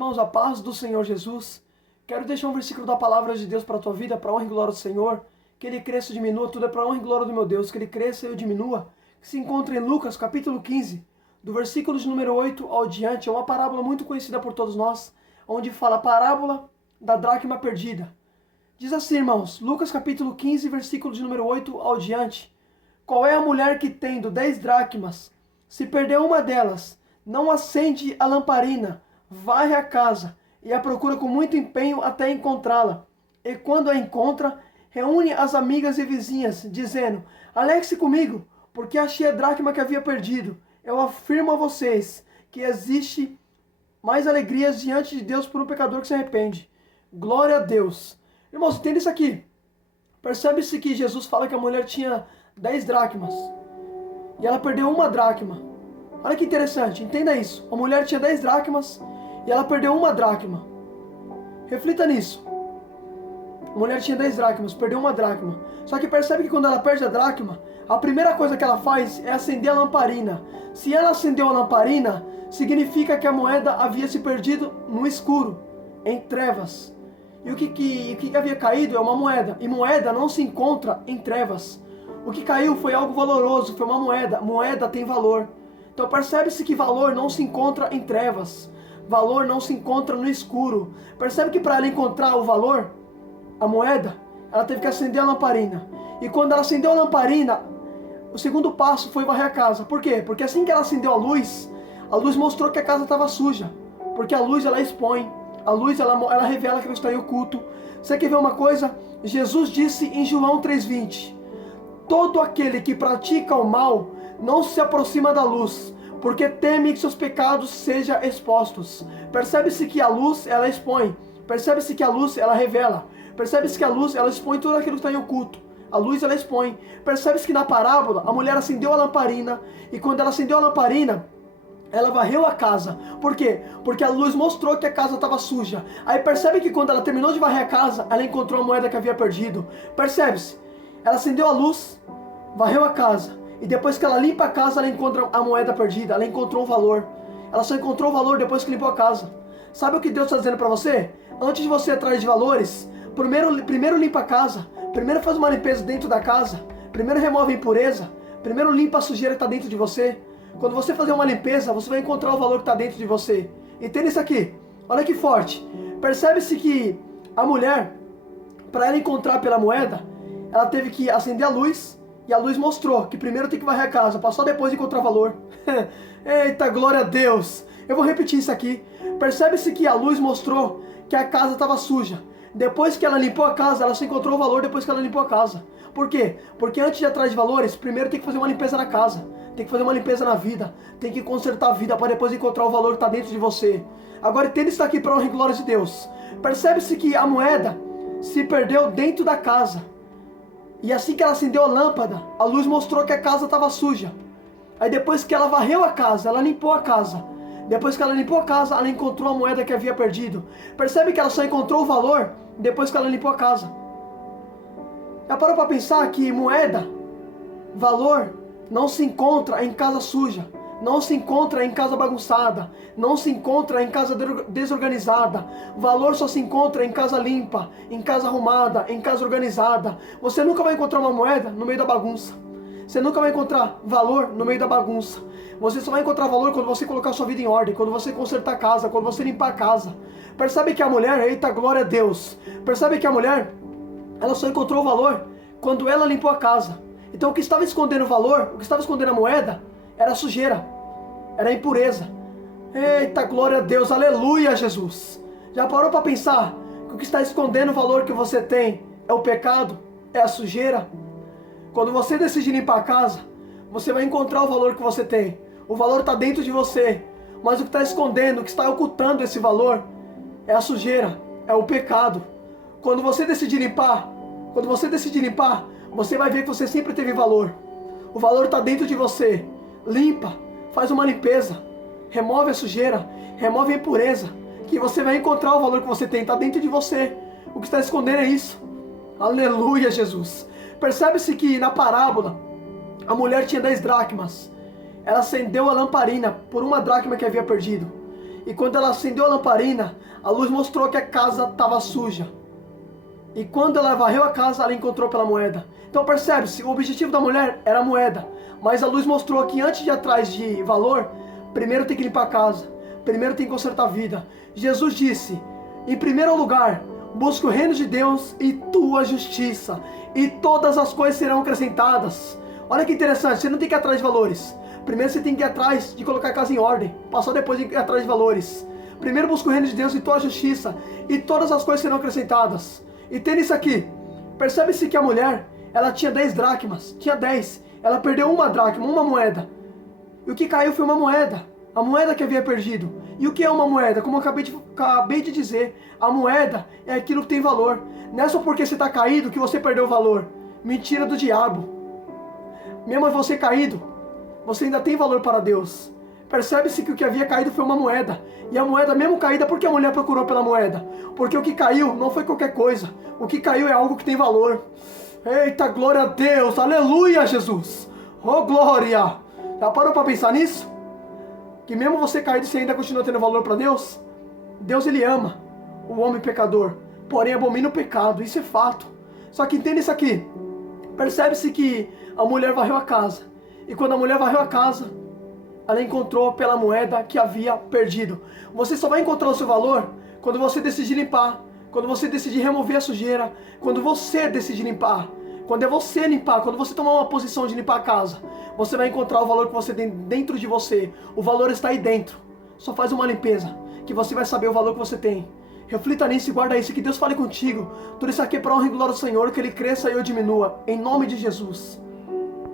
Irmãos, a paz do Senhor Jesus. Quero deixar um versículo da palavra de Deus para a tua vida, para a honra e glória do Senhor. Que ele cresça e diminua, tudo é para a honra e glória do meu Deus. Que ele cresça e eu diminua. Que se encontra em Lucas, capítulo 15, do versículo de número 8 ao diante. É uma parábola muito conhecida por todos nós, onde fala a parábola da dracma perdida. Diz assim, irmãos, Lucas capítulo 15, versículo de número 8 ao diante. Qual é a mulher que, tendo 10 dracmas, se perder uma delas, não acende a lamparina, varre a casa e a procura com muito empenho até encontrá-la? E quando a encontra, reúne as amigas e vizinhas, dizendo: alegre-se comigo, porque achei a dracma que havia perdido. Eu afirmo a vocês que existe mais alegrias diante de Deus por um pecador que se arrepende. Glória a Deus. Irmãos, entenda isso aqui. Percebe-se que Jesus fala que a mulher tinha 10 dracmas e ela perdeu uma dracma. Olha que interessante, entenda isso. A mulher tinha 10 dracmas e ela perdeu uma dracma. Reflita nisso. A mulher tinha 10 dracmas, perdeu uma dracma. Só que percebe que quando ela perde a dracma, a primeira coisa que ela faz é acender a lamparina. Se ela acendeu a lamparina, significa que a moeda havia se perdido no escuro, em trevas. E o que havia caído é uma moeda. E moeda não se encontra em trevas. O que caiu foi algo valoroso, foi uma moeda. Moeda tem valor. Então percebe-se que valor não se encontra em trevas. Valor não se encontra no escuro. Percebe que para ela encontrar o valor, a moeda, ela teve que acender a lamparina. E quando ela acendeu a lamparina, o segundo passo foi varrer a casa. Por quê? Porque assim que ela acendeu a luz mostrou que a casa estava suja. Porque a luz, ela expõe. A luz, ela revela aquilo que está em oculto. Você quer ver uma coisa? Jesus disse em João 3,20: todo aquele que pratica o mal não se aproxima da luz, porque teme que seus pecados sejam expostos. Percebe-se que a luz, ela expõe. Percebe-se que a luz, ela revela. Percebe-se que a luz, ela expõe tudo aquilo que está em oculto. A luz, ela expõe. Percebe-se que na parábola, a mulher acendeu a lamparina, e quando ela acendeu a lamparina, ela varreu a casa. Por quê? Porque a luz mostrou que a casa estava suja. Aí percebe que quando ela terminou de varrer a casa, ela encontrou a moeda que havia perdido. Percebe-se? Ela acendeu a luz, varreu a casa. E depois que ela limpa a casa, ela encontra a moeda perdida. Ela encontrou o valor. Ela só encontrou o valor depois que limpou a casa. Sabe o que Deus está dizendo para você? Antes de você ir atrás de valores, primeiro limpa a casa. Primeiro faz uma limpeza dentro da casa. Primeiro remove a impureza. Primeiro limpa a sujeira que está dentro de você. Quando você fazer uma limpeza, você vai encontrar o valor que está dentro de você. Entenda isso aqui. Olha que forte. Percebe-se que a mulher, para ela encontrar pela moeda, ela teve que acender a luz. E a luz mostrou que primeiro tem que varrer a casa, para só depois encontrar valor. Eita, glória a Deus. Eu vou repetir isso aqui. Percebe-se que a luz mostrou que a casa estava suja. Depois que ela limpou a casa, ela só encontrou o valor depois que ela limpou a casa. Por quê? Porque antes de ir atrás de valores, primeiro tem que fazer uma limpeza na casa. Tem que fazer uma limpeza na vida. Tem que consertar a vida para depois encontrar o valor que está dentro de você. Agora entenda isso aqui para a honra e glória de Deus. Percebe-se que a moeda se perdeu dentro da casa. E assim que ela acendeu a lâmpada, a luz mostrou que a casa estava suja. Aí depois que ela varreu a casa, ela limpou a casa. Depois que ela limpou a casa, ela encontrou a moeda que havia perdido. Percebe que ela só encontrou o valor depois que ela limpou a casa. Já parou para pensar que moeda, valor, não se encontra em casa suja. Não se encontra em casa bagunçada. Não se encontra em casa desorganizada. Valor só se encontra em casa limpa, em casa arrumada, em casa organizada. Você nunca vai encontrar uma moeda no meio da bagunça. Você nunca vai encontrar valor no meio da bagunça. Você só vai encontrar valor quando você colocar sua vida em ordem, quando você consertar a casa, quando você limpar a casa. Percebe que a mulher, eita glória a Deus. Percebe que a mulher, ela só encontrou valor quando ela limpou a casa. Então o que estava escondendo o valor, o que estava escondendo a moeda, era a sujeira, era a impureza. Eita, glória a Deus, aleluia, Jesus. Já parou para pensar que o que está escondendo o valor que você tem é o pecado, é a sujeira? Quando você decide limpar a casa, você vai encontrar o valor que você tem. O valor está dentro de você, mas o que está escondendo, o que está ocultando esse valor, é a sujeira, é o pecado. Quando você decidir limpar, você vai ver que você sempre teve valor. O valor está dentro de você. Limpa, faz uma limpeza, remove a sujeira, remove a impureza, que você vai encontrar o valor que você tem, está dentro de você. O que está escondendo é isso. Aleluia, Jesus. Percebe-se que na parábola, a mulher tinha 10 dracmas. Ela acendeu a lamparina por uma dracma que havia perdido. E quando ela acendeu a lamparina, a luz mostrou que a casa estava suja. E quando ela varreu a casa, ela encontrou pela moeda. Então percebe-se, o objetivo da mulher era a moeda. Mas a luz mostrou que antes de ir atrás de valor, primeiro tem que limpar a casa. Primeiro tem que consertar a vida. Jesus disse, em primeiro lugar, busca o reino de Deus e tua justiça, e todas as coisas serão acrescentadas. Olha que interessante, você não tem que ir atrás de valores. Primeiro você tem que ir atrás de colocar a casa em ordem, passar depois de ir atrás de valores. Primeiro busca o reino de Deus e tua justiça, e todas as coisas serão acrescentadas. E tendo isso aqui, percebe-se que a mulher, ela tinha 10 dracmas, tinha 10, ela perdeu uma dracma, uma moeda. E o que caiu foi uma moeda, a moeda que havia perdido. E o que é uma moeda? Como eu acabei de dizer, a moeda é aquilo que tem valor. Não é só porque você está caído que você perdeu o valor. Mentira do diabo. Mesmo você caído, você ainda tem valor para Deus. Percebe-se que o que havia caído foi uma moeda. E a moeda mesmo caída, por que a mulher procurou pela moeda? Porque o que caiu não foi qualquer coisa. O que caiu é algo que tem valor. Eita, glória a Deus, aleluia, Jesus. Oh, glória. Já parou para pensar nisso? Que mesmo você caído, você ainda continua tendo valor para Deus? Deus, Ele ama o homem pecador, porém abomina o pecado, isso é fato. Só que entenda isso aqui. Percebe-se que a mulher varreu a casa. E quando a mulher varreu a casa, ela encontrou pela moeda que havia perdido. Você só vai encontrar o seu valor quando você decidir limpar, quando você decidir remover a sujeira, quando você decidir limpar. Quando é você limpar, quando você tomar uma posição de limpar a casa, você vai encontrar o valor que você tem dentro de você. O valor está aí dentro. Só faz uma limpeza, que você vai saber o valor que você tem. Reflita nisso e guarda isso, que Deus fale contigo. Tudo isso aqui é para a honra e glória do Senhor, que Ele cresça e eu diminua. Em nome de Jesus.